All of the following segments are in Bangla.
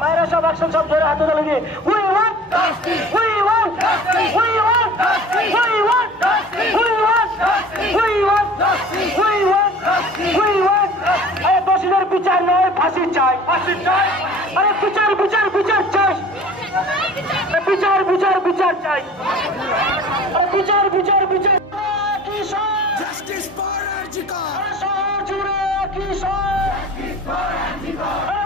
মায়েরা সব একসাথে সব ধরে হাতে তুলে গিয়ে we want justice we want justice we want justice we want justice we want justice we want justice we want justice we want justice আরে দোষীদের বিচার নয় ফাঁসি চাই আরে বিচার বিচার বিচার চাই বিচার বিচার বিচার চাই আরে বিচার বিচার বিচার কিশোর জাস্টিস ফর আরজিকর শহর জুড়ে কিশোর justice for RG Kar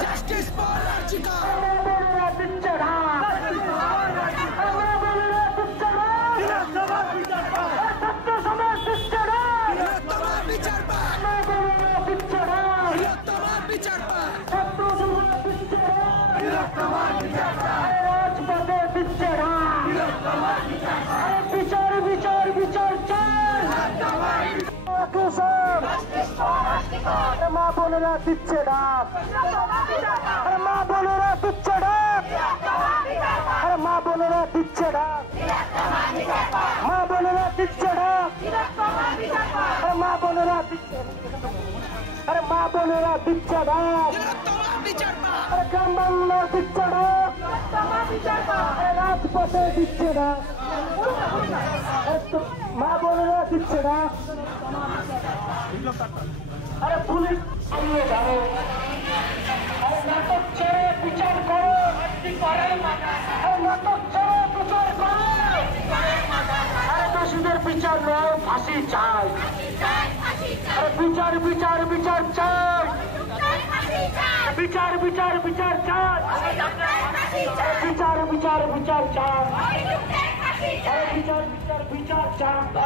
Justice for মা বোনেরা দিচ্ছে ডাক মা বোনেরা দিচ্ছে ডাক মা বোনেরা দিচ্ছে ডাক মা বোনেরা দিচ্ছে ডাক মা বোনেরা দিচ্ছে আরে মা বোনেরা দিচ্ছে ডাক আরে গ্রাম বাংলা দিচ্ছে ডাক রাজপথে দিচ্ছে ডাক মা বোনেরা দিচ্ছে ডাক আরে পুলিশ চালিয়ে যাবে আরে নাটক ছেড়ে বিচার করো আরে নাটক ছেড়ে বিচার করো আরে দোষীদের বিচার নয় ফাঁসি চাই আরে বিচার বিচার বিচার চাই বিচার বিচার বিচার চাই বিচার বিচার বিচার চাই বিচার বিচার বিচার চাই